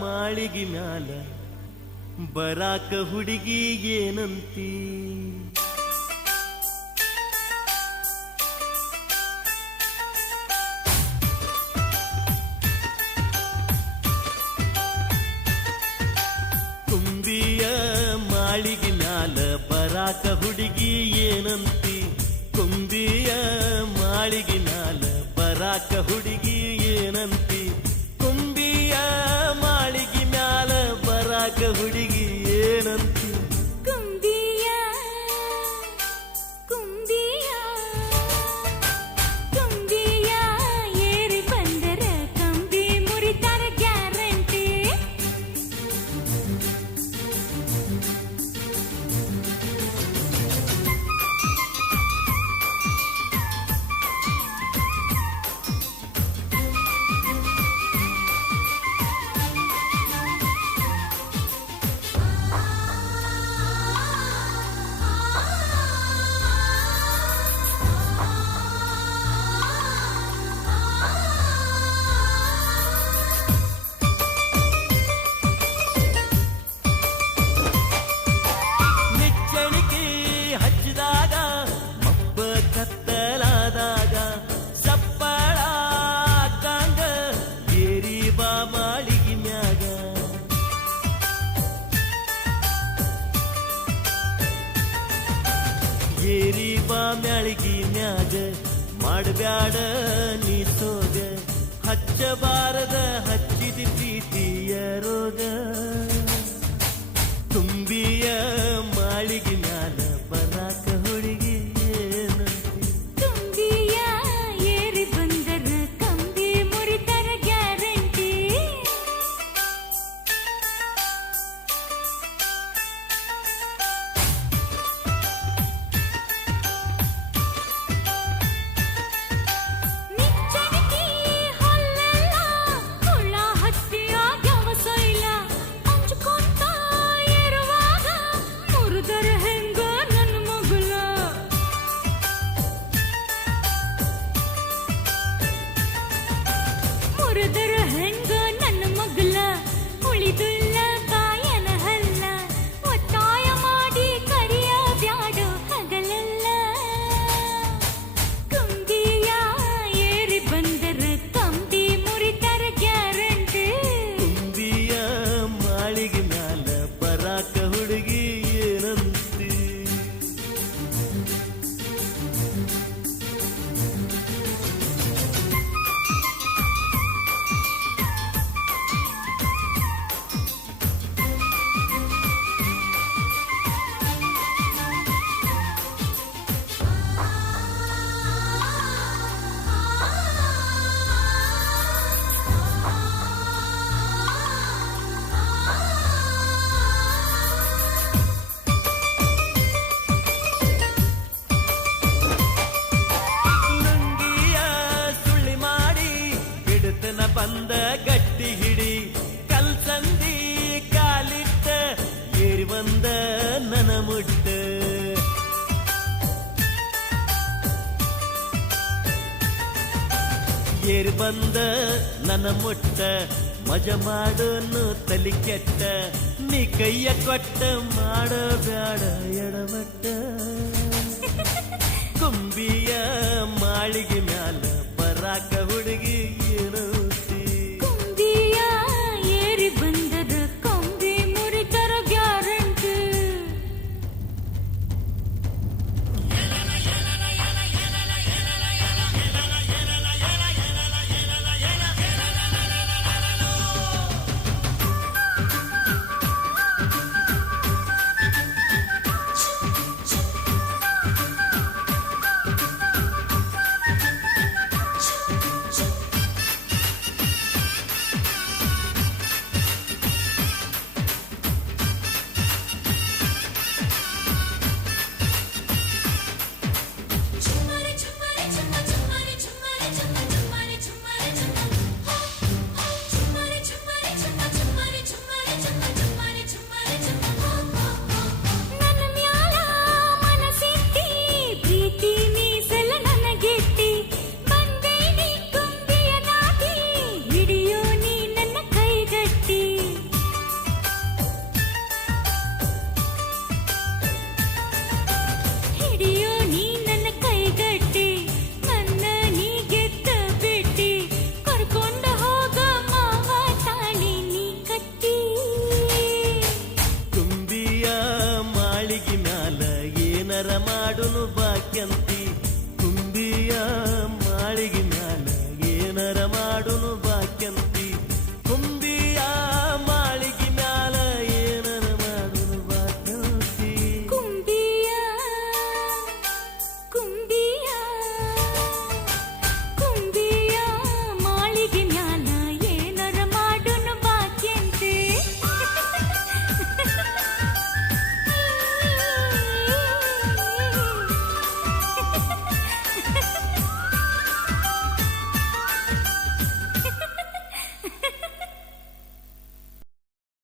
ಮಾಳಿಗಿ ಮ್ಯಾಲ ಬರಾಕ ಹುಡುಗಿ ಏನಂತಿ ಕುಂಬಿಯ ಮಾಳಿಗಿ ಮ್ಯಾಲ ಬರಾಕ ಹುಡುಗಿ ಏನಂತಿ ಕುಂಬಿಯ ಮಾಳಿಗಿ ಮ್ಯಾಲ ಬರಾಕ ಹುಡುಗಿ ಏನಂತಿ ಕುಂಬಿಯ ಮಾಳಿಗಿ ಮ್ಯಾಲ ಬರಾಕ ಹುಡುಗಿ ಏನಂತಿ ಕುಂಬಿಯ ಕುಂಬಿಯ ಕುಂಬಿಯ ಏರಿ ಬಂದರ ಕಂಬಿ ಮುರಿತಾರ ಗ್ಯಾರಂಟಿ ನಿಚ್ಚಣಿಕೆ ಹಚ್ಚಿದಾಗ ಮಬ್ಬ ಕತ್ತಲಾದಾಗ ಸಪ್ಪಳ ಕಾಂಗ ಏರಿ ಬಾ ಮಾಳಿಗಿ ಮ್ಯಾಗ ಏರಿ ಬಾ ಮ್ಯಾಳಿಗಿ ಮ್ಯಾಗ ಮಾಡಬ್ಯಾಡ ನೀ ಸೋಗ ಹಚ್ಚಬಾರದ ಹಚ್ಚಿದ ಪ್ರೀತಿಯ ರೋಗ ತುಂಬಿಯ ಮಾಳಿಗಿ ಮ್ಯಾಲ ಬರಾಕ ಹುಡುಗಿ ಏನಂತಿ ಕುಂಬಿಯ ಏರಿ ಬಂದರ ಕಂಬಿ ಮುರಿತಾರ ಗ್ಯಾರಂಟಿ ನಿಚ್ಚಣಿಕೆ ಹೊಲ್ಲೆಲ್ಲ ಹುಳ ಹತ್ತಿ ಆಗ್ಯಾವ ಸೈಲ ಹಂಚ್ಕೊಂತ ಇರುವಾಗ ಮುರಿದರ ಹೆಂಗ ನನ್ನ ಮಗುಲ ಮುರಿದರ ಹೆಂಗ ನನ್ನ ಮಗುಲ ಉಳಿದುಲ್ಲ ಕಾಯನ ಹಲ್ಲ ಒತ್ತಾಯ ಮಾಡಿ ಕರಿಯ ಬ್ಯಾಡ ಹಗಲಲ್ಲ ಕುಂಬಿಯ ಏರಿ ಬಂದರ ಕಂಬಿ ಮುರಿತಾರ ಗ್ಯಾರಂಟಿ ತುಂಬಿಯ ಮಾಳಿಗೆ ಮ್ಯಾಲ ಬರಾಕ ಹುಡುಗಿ ಏನಂತಿ ಲುಂಗಿಯ ಸುಳ್ಳಿ ಮಾಡಿ ಬಿಡುತ್ತನ ಬಂದ ಗಟ್ಟಿ ಹಿಡಿ ಕಲ್ಸಂದಿ ಕಾಲಿಟ್ಟ ಏರಿ ಬಂದ ನನ ಮುಟ್ಟ ಏರಿ ಬಂದ ನನ್ನ ಮುಟ್ಟ ಮಜ ಮಾಡೋನು ತಲಿ ಕೆಟ್ಟ ನೀ ಕೈಯ ಕೊಟ್ಟ ಮಾಡಬ್ಯಾಡ ಎಡವಟ್ಟ ಕುಂಬಿಯ ಮಾಳಿಗೆ ಮ್ಯಾಲ ಬರಾಕ ಹುಡುಗಿ